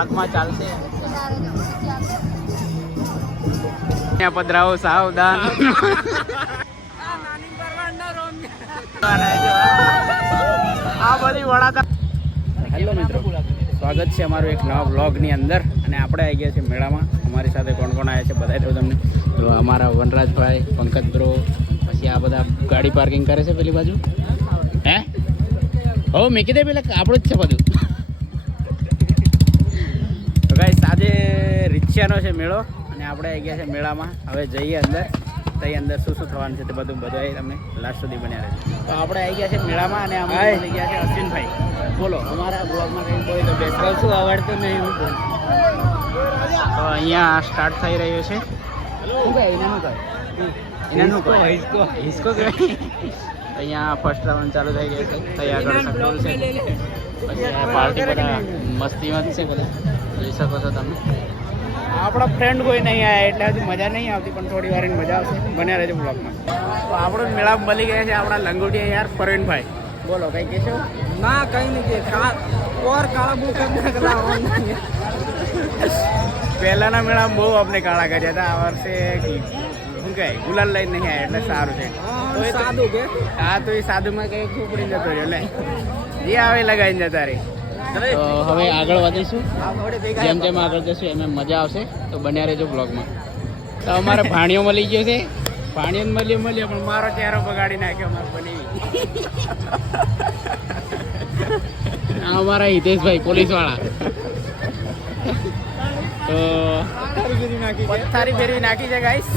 આગમાં ચાલશે. ત્યાં પધરાવો સાવધાન. આ બધી વડાતા. હેલો મિત્રો, સ્વાગત છે અમારું એક નવા બ્લોગની અંદર. અને આપણે આવી ગયા છે મેળામાં. અમારી સાથે કોણ કોણ આવ્યા છે બતાવી દઉં તમને. તો અમારા વનરાજભાઈ, પંકજ બ્રો, પછી આ બધા ગાડી પાર્કિંગ કરે છે પેલી બાજુ. હે હો મૂકી દે પેલા, આપણું જ છે બધું. તો ગાઈસ આજે રિક્ષાનો છે મેળો અને આપણે આવી ગયા છે મેળામાં. હવે જઈએ અંદર. તઈ અંદર શું શું થવાનું છે તે બધું તમને લાસ્ટ સુધી બન્યા રહેશે. તો આપણે આવી ગયા છે મેળામાં અને અમે લઈ ગયા છે અશ્વિનભાઈ. બોલો અમારા બ્લોગમાં કંઈ કોઈ તો બેસવા શું આવડતું નહીં. હું બોલ. તો અહીંયા સ્ટાર્ટ થઈ રહ્યો છે. શું કહે એને શું કહે? એને શું કહે? હિસ્કો કહેવાય. અહીંયા ફર્સ્ટ રાઉન્ડ ચાલુ થઈ ગયો છે. ત્યાં આગળ સકડોલ છે. પછી પાર્ટી બધા મસ્તીમાં જ છે બધા, જોઈ શકો છો તમે. આપણા ફ્રેન્ડ કોઈ નહીં આવ્યા એટલે હજુ મજા નહીં આવતી, પણ થોડી વાર મજા આવશે. બન્યા રહેજો બ્લોગમાં. તો આપણો મેળા મળી ગયા છે આપણા લંગોટિયા યાર પ્રવીણભાઈ. બોલો કંઈ કહેશો? ના કઈ નહીં કે કાળા બહુ પહેલાના મેળામાં બહુ આપણે કાળા કર્યા હતા. આ વર્ષે શું કહે ગુલાલ લઈને નહીં આવ્યા એટલે સારું છે. સાદું કે હા, તો એ સાદુમાં કંઈ ખોપડી જતો રહ્યો એટલે જે આવે લગાવીને જતા રહી. તો હવે આગળ વધીશું. જેમ જેમ આગળ જશું એમ મજા આવશે. તો બન્યા રહેજો બ્લોગમાં. તો અમારે ભાણિયો મળી ગયો છે. ભાણિયો મળ્યો પણ મારો ચહેરો બગાડી નાખ્યો અમારો બની. અમારા હિતેશભાઈ પોલીસ વાળા. તો પથ્થારી ફેરવી નાખી છે ગાઈસ.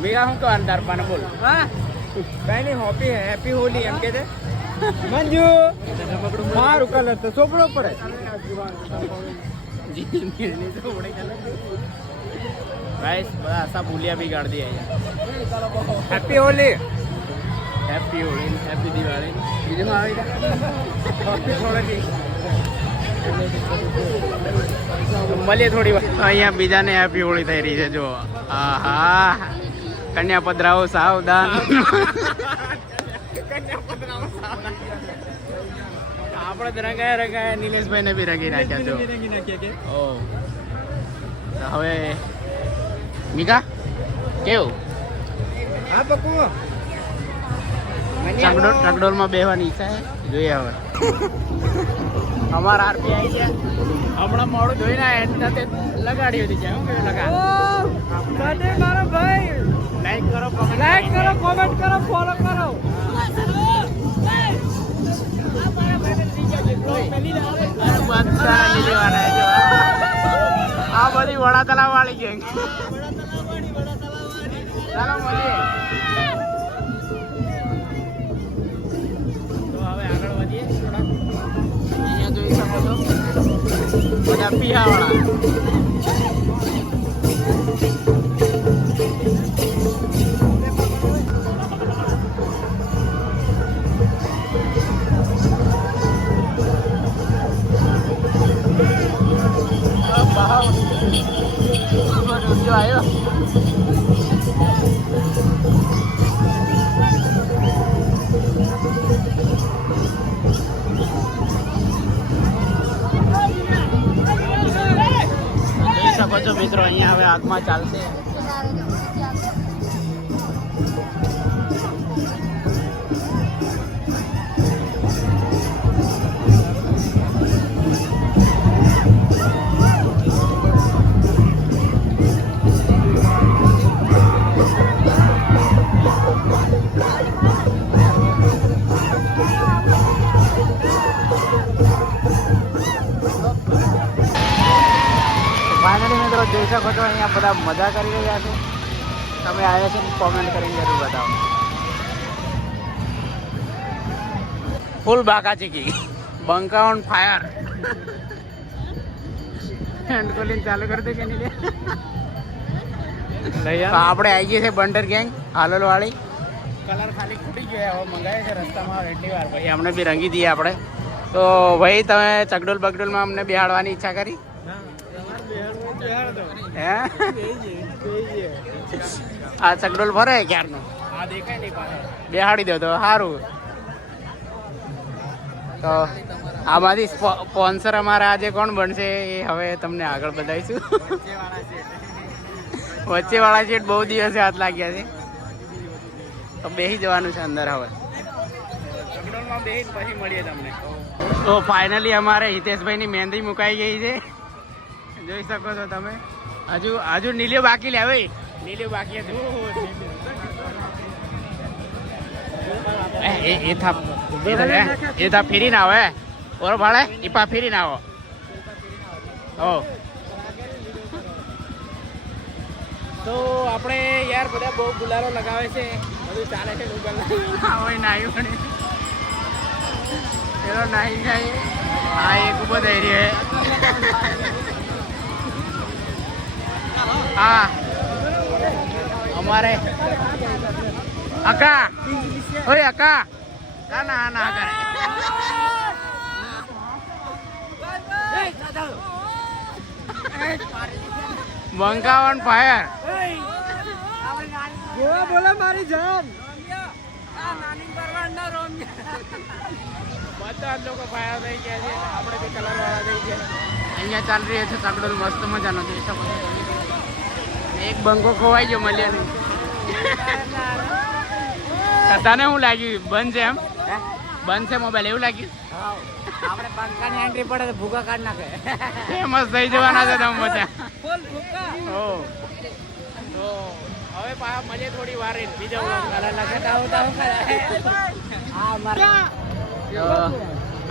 મેગા શું કહેવાનું તાર પાને બોલ? હા કઈ નહીં, હેપી હોલી એમ કે છે મંજુ. મારું કલર તો ચોપડો પડે. ગાઈસ બધા આશા ભૂલિયા બી કાઢ દે. Happy Holi, happy Holi, happy Diwali. બીજું આવી મળીએ થોડી વાર. અહીંયા બીજાને હેપી હોળી થઈ રહી છે. જો આહા, કન્યા પધરાવો સાવધાન. આપણે તો રંગાયા નિલેશભાઈને બી રંગી નાખ્યા. તો હવે મીકા કેવું? હા પપ્પુ ચકડોળમાં બેહવાની ઈચ્છા છે. જોઈએ હવે. અમારા આરપીઆઈ છે હમણાં મોડું જોઈને એની સાથે લગાડી હતી. છે શું કેવું લગા? મારો ભાઈ લાઈક કરો, કોમેન્ટ કરો, ફોલો કરો. આ બધી વડા તલાવ વાળી ગેંગ. ચાલો મળીએ. તો હવે આગળ વધીએ થોડા. અહીંયા જોઈ શકો છો બધા પીહાવાળા. જો આવ્યો. જોઈ શકો છો મિત્રો, અહીંયા હવે આગમાં ચાલશે. ફાઇનલી મિત્રો જોઈ શકો છો અહીંયા બધા મજા કરી રહ્યા છે. તમે આવ્યા છો કોમેન્ટ કરીને જરૂર બતાવો. ફૂલ બાકા ચીકી, Banka on fire. Hand calling ચાલુ કરી દે કે નહીં? આપણે આવી ગઈ છે બંડર ગેંગ હાલોલ વાળી. કલર ખાલી ખૂટી ગયો, હવે મંગાવે છે રસ્તામાં એટલી વાર. ભાઈ અમને બી રંગી દઈએ આપણે. તો ભાઈ તમે ચકડોલ બગડોલમાં અમને બેહાડવાની ઈચ્છા કરી? હે આ ચકડોલ ભરે ક્યારનો બેહાડી દો તો સારું. તો આમાંથી સ્પોન્સર અમારા આજે કોણ બનશે એ હવે તમને આગળ બતાવીશું. વચ્ચેવાળા શેઠ બહુ દિવસે હાથ લાગ્યા છે તો બેસી જવાનું છે અંદર. હવે ચકડોળમાં બેસી પછી મળીએ તમને. તો ફાઇનલી અમારે હિતેશભાઈની મહેંદી મુકાઈ ગઈ છે, જોઈ શકો છો તમે. હજુ નીલિયો બાકી લે ભાઈ, નીલિયો બાકી હતું. એ થા ફેરી ના આવે ઓર ભાડે ઈપા ફેરી ના આવો. ઓ તો આપણે યાર બધા બહુ ગુલારો લગાવે છે, બધું ચાલે છે. હોય નાહી પણ એનો નાહી જાય. હા એક ઉભો થઈ રહ્યો. હા અમારે અકા, ઓય અકા ના ના ના કરે. બંકાવન ફાયર બોલા મારી જાન. બધા લોકો ફાયર થઈ ગયા છે, આપણે બી કલર વાળા થઈ ગયા. અહીંયા ચાલી રહ્યા છે ચકડોળ, મસ્ત મજાનો જોઈ શકો છો. એક બંકો ખોવાઈ ગયો, મળ્યા નહીં. તને શું લાગ્યું બંધ છે? એમ બંધ છે મોબાઈલ એવું લાગ્યું? આપણે પંખાની એન્ટ્રી પડે તો ભૂકા કાઢ નાખે. ફેમસ થઈ જવાના છે તમે બધા. ઓ તો હવે પાછા મળીએ થોડી વાર બીજા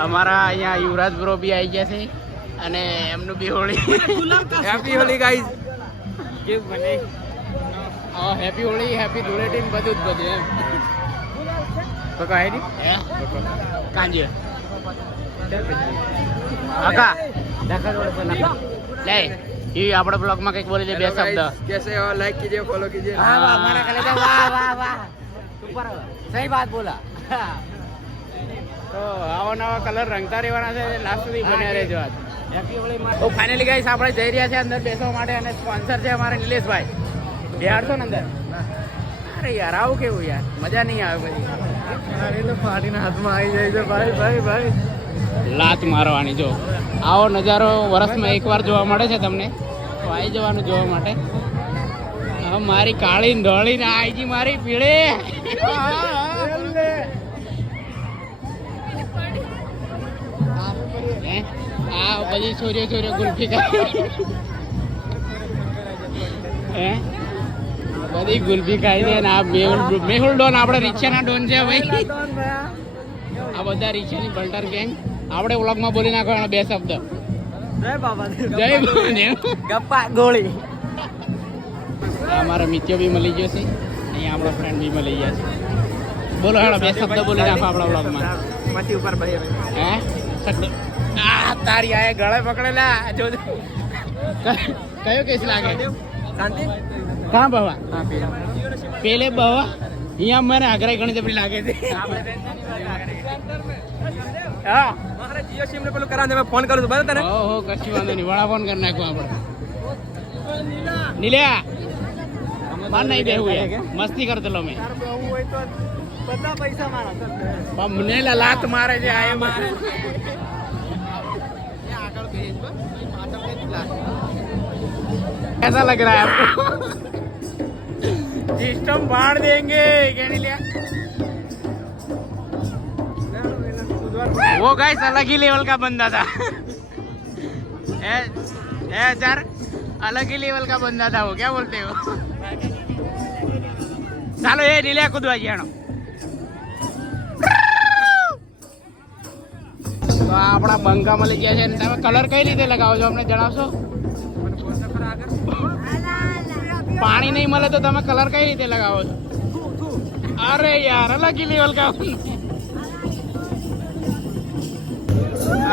અમારા અહીંયા યુવરાજ બ્રો બી આવી ગયા છે અને એમનું બી Holi. Happy Holi guys. Happy Holi, happy Dhuleti બધું જ બધું એમ. તો કાંઈ નહીં કાંજી કાકા લે એ આપણે બ્લોગમાં કંઈક બોલી દે બે શબ્દ. कैसे हो, लाइक कीजिए, फॉलो कीजिए. हाँ हमारा कलेजा वाह वाह वाह सुपर सही बात बोला. તો આવા નવા કલર રંગતા રહેવાના છે, લાસ્ટ સુધી બન્યા રહેજો. આજ તો ફાઇનલી ગાઈસ આપણે જઈ રહ્યા છે અંદર બેસવા માટે અને સ્પોન્સર છે અમારે નિલેશભાઈ. બેહાડશો ને અંદર? અરે યાર આવું કેવું યાર, મજા નહીં આવે પછી. એટલે પાર્ટીના હાથમાં આવી જાય છે ભાઈ ભાઈ ભાઈ. લાત મારવાની. જો આવો નજારો વર્ષમાં એકવાર જોવા મળે છે તમને, તો આવી જવાનું જોવા માટે. હવે મારી કાળી ધોળી ને આઈજી મારી પીળે. આ બધી છોરીઓ ગુલ્ફી ખાય. હે બધી ગુલ્ફી ખાઈ છે ને આ મેહુલ ડોન આપણે રીછાના ડોન છે ભાઈ. આ બધા રીછાની બલ્ટર ગેંગ. આપણે વ્લોગમાં બોલી નાખવાના બે શબ્દ. જય બાબા જય બાબા. ગપ્પા ગોળી. અમારા મિત્રો બી મળી ગયો છે, અહીંયા આપણા ફ્રેન્ડ બી મળી ગયા છે. બોલો હેડો બે શબ્દ બોલી નાખો આપણા વ્લોગમાં. પછી ઉપર ભાઈ હે આ તારી આ ગળે પકડેલા જો. કયો કેસ લાગે? શાંતિ. કાં બવા? પેલે બવા અહીંયા મને આગ્રહ ઘણી જબરી લાગે છે. હા મારે જીઓ સિમ ને પેલું કરાવ દે, મેં ફોન કરું છું બરાબર તને. ઓહો કશું વાંધો નહીં, વડા ફોન કરી નાખો આપણે. નીલ્યા માર નહીં બેહું યાર, મસ્તી કરતો લો મેં. બધા પૈસા મારા મને લાત મારે છે આ મારે. कैसा लग रहा है आपको? सिस्टम फाड़ देंगे क्या नहीं लिया? वो गाइस अलग ही लेवल का बंदा था. यार अलग ही लेवल का बंदा था वो, क्या बोलते हो? ચાલો એ નીલિયા કૂદવા જાણો. તો આપણા બંકા મળી ગયા છે. તમે કલર કઈ રીતે લગાવો છો અમને જણાવશો? પાણી નહીં મળે તો તમે કલર કઈ રીતે લગાવો છો? અરે યાર અલગ ही लेवल का,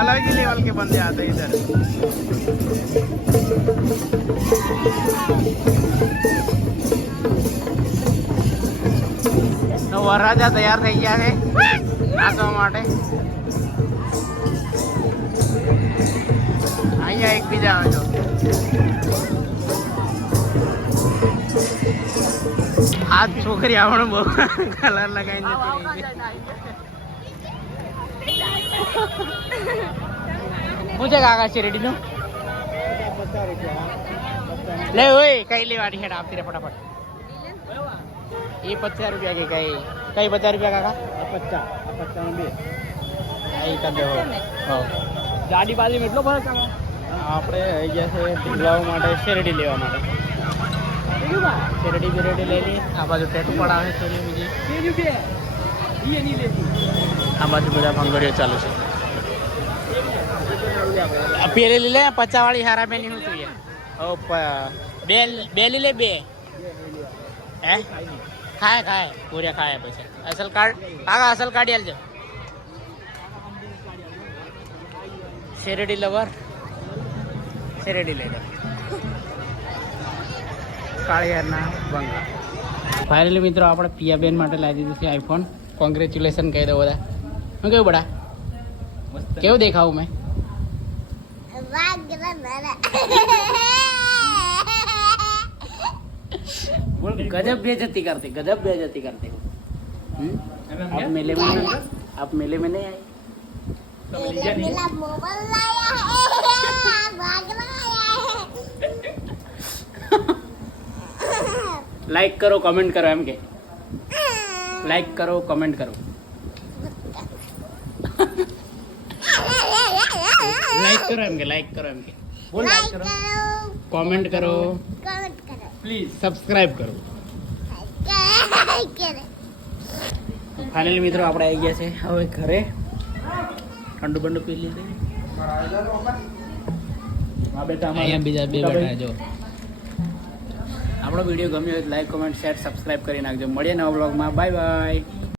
अलग ही लेवल के बंदे आते इधर. તો વરરાજા તૈયાર થઈ ગયા છે નાચવા માટે. અહીંયા એક બીજા આવે છો. આ છોકરી આવવાનું બહુ કલર લગાવીને જતી રહી છે. શું છે કાકા શેરડીનું? 50 રૂપિયા. લે ઓય કઈ લેવાની હેડ આપતી રે ફટાફટ. એ 50 રૂપિયા કે કઈ 50 રૂપિયા કાકા? 50 નું 2. એ કરી દો. હા ગાડી બાજુમાં એટલો ફરક આવે. આપણે આવી ગયા છે ઢીંગલાઓ માટે શેરડી લેવા માટે. શેરડી બેરડી લઈ લઈએ. આ બાજુ ટેટુ પણ આવે છે બીજી. આ બાજુ બધા ભંગડીઓ ચાલુ છે. આ પેલી લઈ લે 50 વાળી હારા બેની શું જોઈએ? બે લઈ લે બે. હે ખાય પૂરે ખાય પછી અસલ કાર્ડ કાકા અસલ કાર્ડ આલજો. શેરડી લવર શેરડી લઈ લો. કાળિયારના બંગલા. ફાઇનલી મિત્રો આપણે પિયાબેન માટે લાવી દીધું છે આઈફોન. કોંગ્રેચ્યુલેશન કહી દો બધા. શું કેવું બડા? કેવું દેખાવું મેં? गजब बेइज्जती करते आप मेले में नहीं आए? लाइक करो कमेंट करो एम के लाइक करो कमेंट करो लाइक करो एम के बोल लाइक करो कमेंट करो प्लीज सब्सक्राइब करो. ફાઇનલી મિત્રો આપણે આવી ગયા છે હવે ઘરે. ઠંડુ બંડુ પી લીધું. અહીંયા બીજા બે બેઠા જો. આપણો વિડીયો ગમ્યો હોય તો લાઈક કોમેન્ટ શેર સબસ્ક્રાઇબ કરી નાખજો. મળીએ નવા બ્લોગમાં. Bye bye.